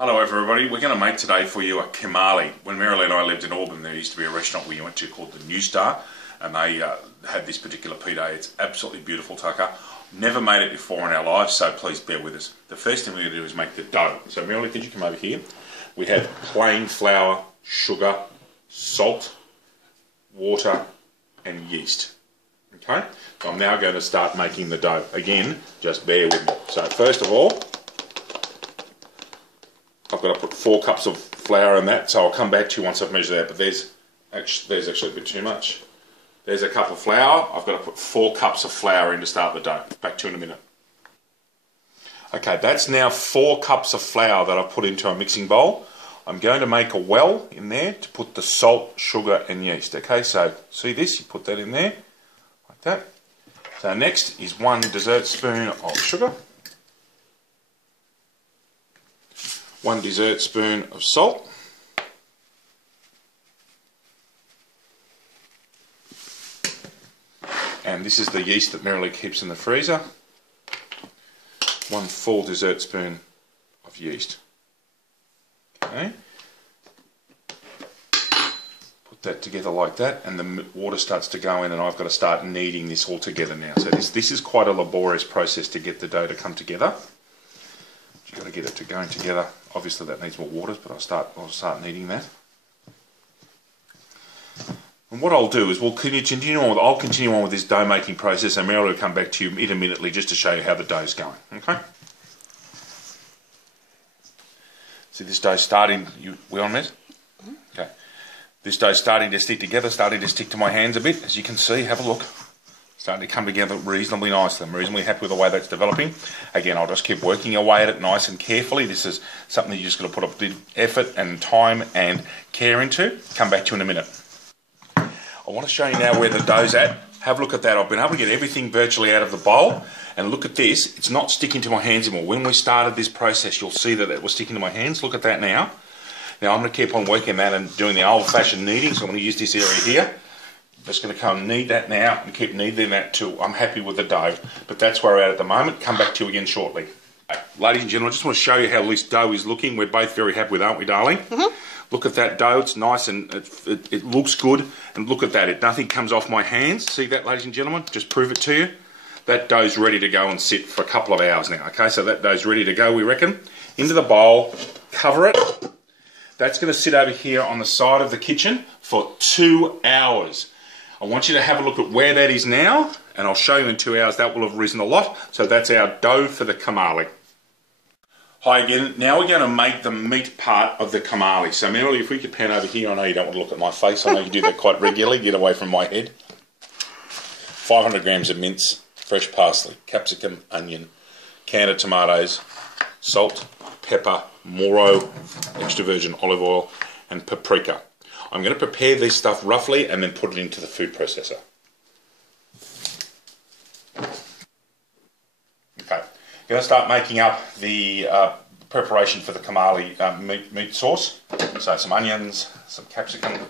Hello everybody, we're going to make today for you a Kamali. When Marilyn and I lived in Auburn, there used to be a restaurant we went to called the New Star, and they had this particular pide. It's absolutely beautiful, Tucker. Never made it before in our lives, so please bear with us. The first thing we're going to do is make the dough. So Marilyn, could you come over here? We have plain flour, sugar, salt, water and yeast. Okay, so I'm now going to start making the dough. Again, just bear with me. So first of all, I've got to put 4 cups of flour in that, so I'll come back to you once I've measured that, but there's actually a bit too much. There's a cup of flour. I've got to put 4 cups of flour in to start the dough. Back to you in a minute. Okay, that's now 4 cups of flour that I've put into a mixing bowl. I'm going to make a well in there to put the salt, sugar and yeast. Okay, so see this? You put that in there, like that. So next is 1 dessert spoon of sugar. 1 dessert spoon of salt, and this is the yeast that Marilyn keeps in the freezer. 1 full dessert spoon of yeast. Okay, put that together like that, and the water starts to go in, and I've got to start kneading this all together now. So this is quite a laborious process to get the dough to come together. You've got to get it to going together. Obviously that needs more water, but I'll start kneading that. And what I'll do is I'll continue on with this dough making process, and Marilyn will come back to you intermittently just to show you how the dough's going. Okay? See this dough starting, we on this? Okay. This dough's starting to stick together, starting to stick to my hands a bit, as you can see. Have a look. Starting to come together reasonably nicely. I'm reasonably happy with the way that's developing. Again, I'll just keep working away at it nice and carefully. This is something you're just going to put a bit of effort and time and care into. Come back to you in a minute. I want to show you now where the dough's at. Have a look at that. I've been able to get everything virtually out of the bowl. And look at this. It's not sticking to my hands anymore. When we started this process, you'll see that it was sticking to my hands. Look at that now. Now I'm going to keep on working that and doing the old-fashioned kneading. So I'm going to use this area here. Just going to come and knead that now and keep kneading that till I'm happy with the dough. But that's where we're at the moment. Come back to you again shortly. Ladies and gentlemen, I just want to show you how this dough is looking. We're both very happy with it, aren't we, darling? Mm-hmm. Look at that dough. It's nice and it looks good. And look at that. Nothing comes off my hands. See that, ladies and gentlemen? Just prove it to you. That dough's ready to go and sit for a couple of hours now. Okay, so that dough's ready to go, we reckon. Into the bowl. Cover it. That's going to sit over here on the side of the kitchen for 2 hours. I want you to have a look at where that is now, and I'll show you in 2 hours. That will have risen a lot. So that's our dough for the Kamali. Hi again. Now we're going to make the meat part of the Kamali. So Marilyn, if we could pan over here. I know you don't want to look at my face. I know you do that quite regularly. Get away from my head. 500 grams of mince, fresh parsley, capsicum, onion, can of tomatoes, salt, pepper, Moro, extra virgin olive oil, and paprika. I'm going to prepare this stuff roughly and then put it into the food processor. Okay, I'm going to start making up the preparation for the Kamali meat sauce. So some onions, some capsicum,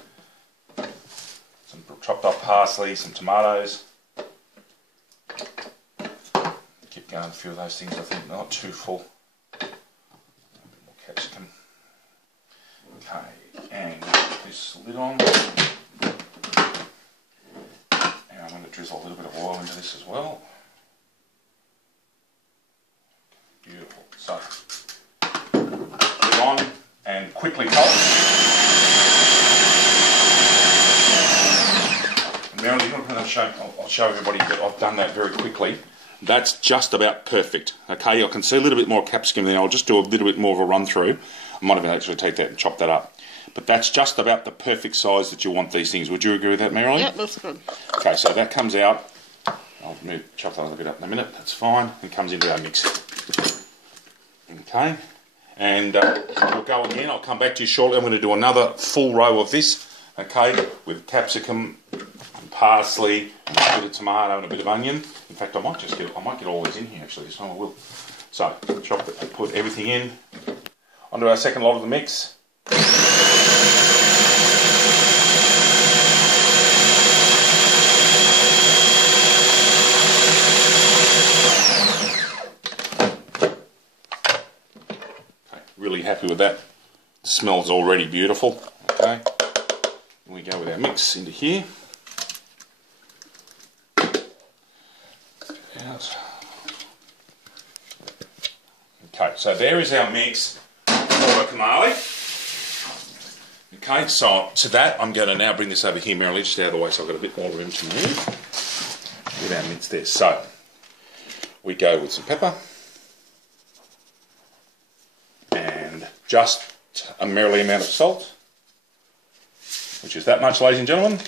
some chopped up parsley, some tomatoes. Keep going a few of those things, I think, not too full. A bit more capsicum. Okay, and this lid on. And I'm going to drizzle a little bit of oil into this as well. Beautiful. So, lid on and quickly coat. Marilyn, I'll show everybody that I've done that very quickly. That's just about perfect. Okay, I can see a little bit more capsicum there. I'll just do a little bit more of a run through. I might even actually take that and chop that up. But that's just about the perfect size that you want these things. Would you agree with that, Marilyn? Yep, that's good. Okay, so that comes out. I'll chop that a little bit up in a minute. That's fine. It comes into our mix. Okay, and we'll go again. I'll come back to you shortly. I'm going to do another full row of this. Okay, with capsicum, and parsley, and a bit of tomato, and a bit of onion. In fact, I might get all these in here actually. This time I will. So chop it and put everything in. Onto our second lot of the mix. with that. The smell's already beautiful. Okay, we go with our mix into here. Okay, so there is our mix for the Kamali. Okay, so to that I'm going to now bring this over here, Merrily, just out of the way so I've got a bit more room to move with our mince there. So we go with some pepper and just a merrily amount of salt, which is that much, ladies and gentlemen.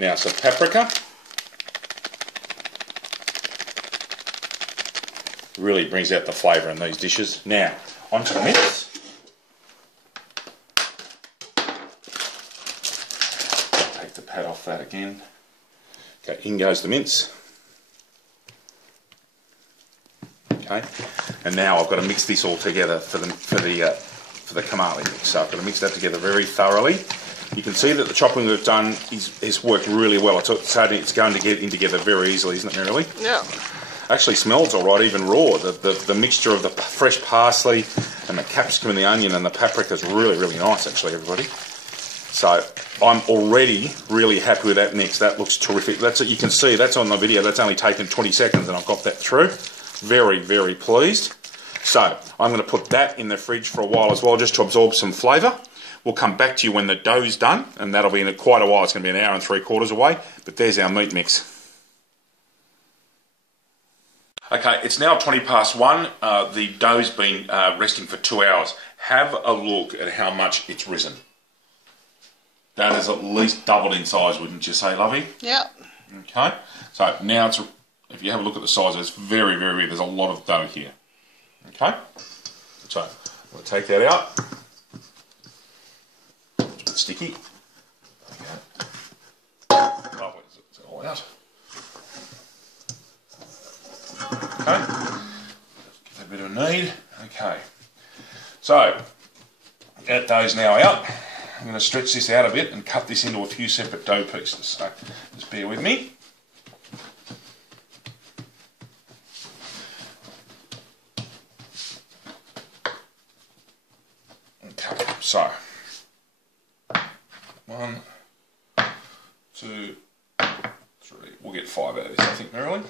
Now some paprika. Really brings out the flavour in these dishes. Now, onto the mince. Take the pad off that again. Okay, in goes the mince. Okay, and now I've got to mix this all together for the Kamali mix. So I've got to mix that together very thoroughly. You can see that the chopping we've done has worked really well. It's going to get in together very easily, isn't it, Merrily? Yeah. Actually smells all right, even raw. The mixture of the fresh parsley and the capsicum and the onion and the paprika is really, really nice, actually, everybody. So I'm already really happy with that mix. That looks terrific. That's it. You can see that's on the video. That's only taken 20 seconds and I've got that through. Very, very pleased. So I'm going to put that in the fridge for a while as well, just to absorb some flavour. We'll come back to you when the dough's done, and that'll be in quite a while. It's going to be an hour and 3/4 away. But there's our meat mix. Okay, it's now 1:20. The dough's been resting for 2 hours. Have a look at how much it's risen. That is at least doubled in size, wouldn't you say, lovey? Yep. Okay, so now if you have a look at the size, it's very, very big. There's a lot of dough here. Okay, so I'm going to take that out. It's a bit sticky. Okay. Lovely, it's all out. Okay, give it a bit of a knead. Okay, so that dough's now out. I'm going to stretch this out a bit and cut this into a few separate dough pieces. So just bear with me. Okay, so 1, 2, 3. We'll get 5 out of this, I think, Merrily.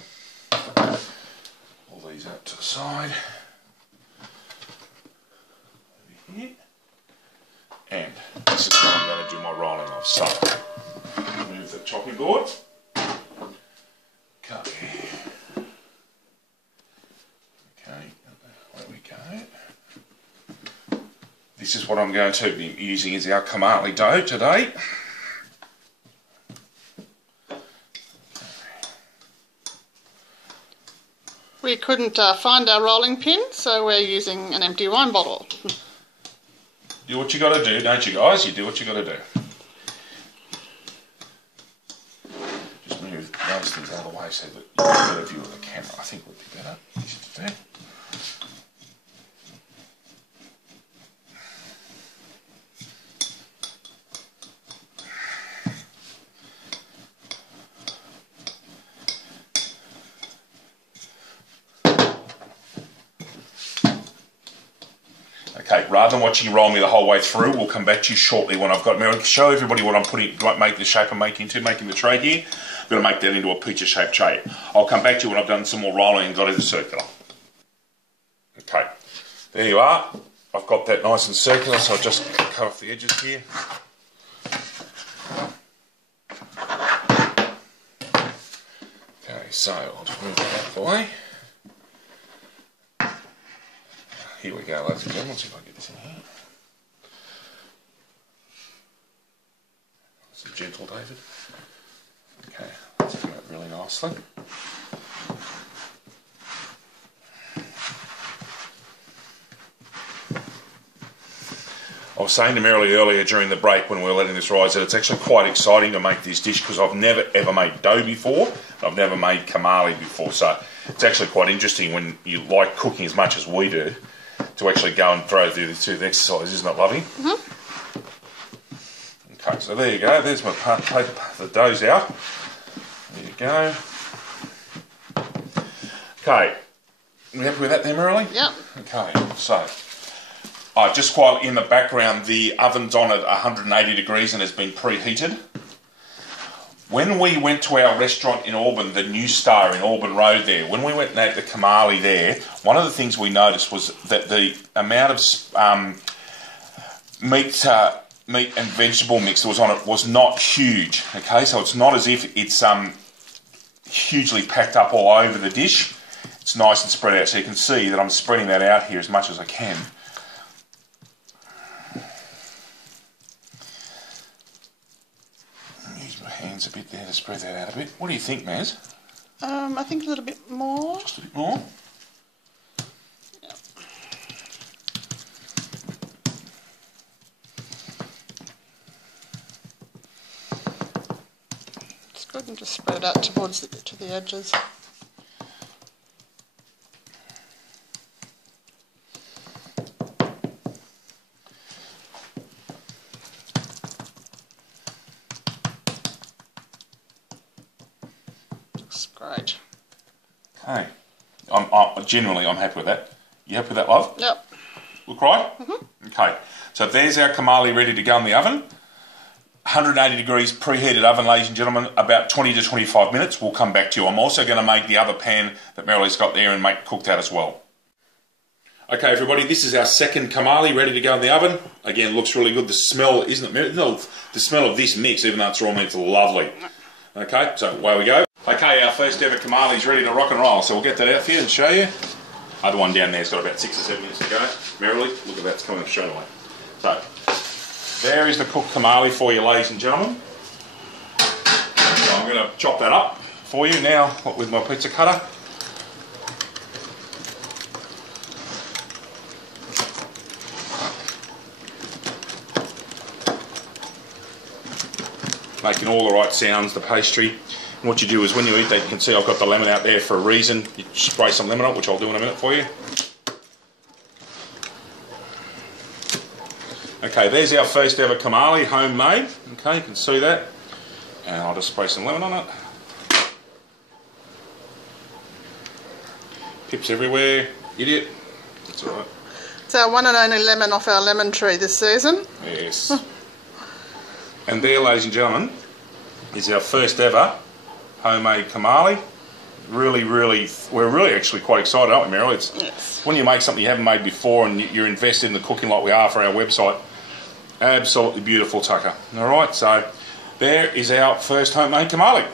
Pull these out to the side. Over here. And this is what I'm going to do my rolling of. So, move the chopping board. Cut. Okay, there we go. This is what I'm going to be using as our Kamali dough today. We couldn't find our rolling pin, so we're using an empty wine bottle. Do what you got to do, don't you guys? You do what you got to do. Just move those things out of the way so that you get a better view of the camera. I think would be better. Easy to do. Okay, rather than watching you roll me the whole way through, we'll come back to you shortly when I've got, I'll show everybody what I'm putting, make the shape I'm making the tray here. I'm going to make that into a pizza shaped tray. I'll come back to you when I've done some more rolling and got it circular. Okay, there you are. I've got that nice and circular, so I'll just cut off the edges here. Okay, so I'll just move that out of the way. Here we go, ladies and gentlemen. Let's see if I can get this in here. Nice and gentle, David. Okay, let's do it really nicely. I was saying to Merrily earlier during the break when we were letting this rise that it's actually quite exciting to make this dish because I've never ever made dough before. I've never made Kamali before, so it's actually quite interesting when you like cooking as much as we do to actually go and throw through the exercise, isn't it, lovey? Mm-hmm. Okay, so there you go. There's my paper. The dough's out. There you go. Okay, you happy with that there, Merrily? Yep. Okay, so Just while in the background, the oven's on at 180 degrees and has been preheated. When we went to our restaurant in Auburn, the New Star in Auburn Road there, when we went and ate the Kamali there, one of the things we noticed was that the amount of meat and vegetable mix that was on it was not huge. Okay, so it's not as if it's hugely packed up all over the dish. It's nice and spread out, so you can see that I'm spreading that out here as much as I can. Use my hands a bit there to spread that out a bit. What do you think, Maz? I think a little bit more. Just a bit more? Yep. It's good, and just spread it out towards to the edges. Great. Okay. I'm happy with that. You happy with that, love? Yep. Look right? Mm-hmm. Okay. So there's our Kamali ready to go in the oven. 180 degrees preheated oven, ladies and gentlemen, about 20 to 25 minutes. We'll come back to you. I'm also going to make the other pan that Marilee's got there and cook that as well. Okay, everybody, this is our second Kamali ready to go in the oven. Again, looks really good. The smell, isn't it? No, the smell of this mix, even though it's raw meat, it's lovely. Okay, so away we go. Okay, our first ever Kamali is ready to rock and roll, so we'll get that out for you and show you. Other one down there's got about 6 or 7 minutes to go. Marilee, look at that, it's coming up straight away. So, there is the cooked Kamali for you, ladies and gentlemen. So I'm going to chop that up for you now with my pizza cutter. Making all the right sounds, the pastry. And what you do is when you eat that, you can see I've got the lemon out there for a reason. You spray some lemon on, which I'll do in a minute for you. Okay, there's our first ever Kamali, homemade. Okay, you can see that. And I'll just spray some lemon on it. Pips everywhere. Idiot. That's alright. It's our one and only lemon off our lemon tree this season. Yes. And there, ladies and gentlemen, is our first ever homemade Kamali. We're really actually quite excited, aren't we, Meryl? It's yes. When you make something you haven't made before and you're invested in the cooking like we are for our website, absolutely beautiful, Tucker. All right, so there is our first homemade Kamali.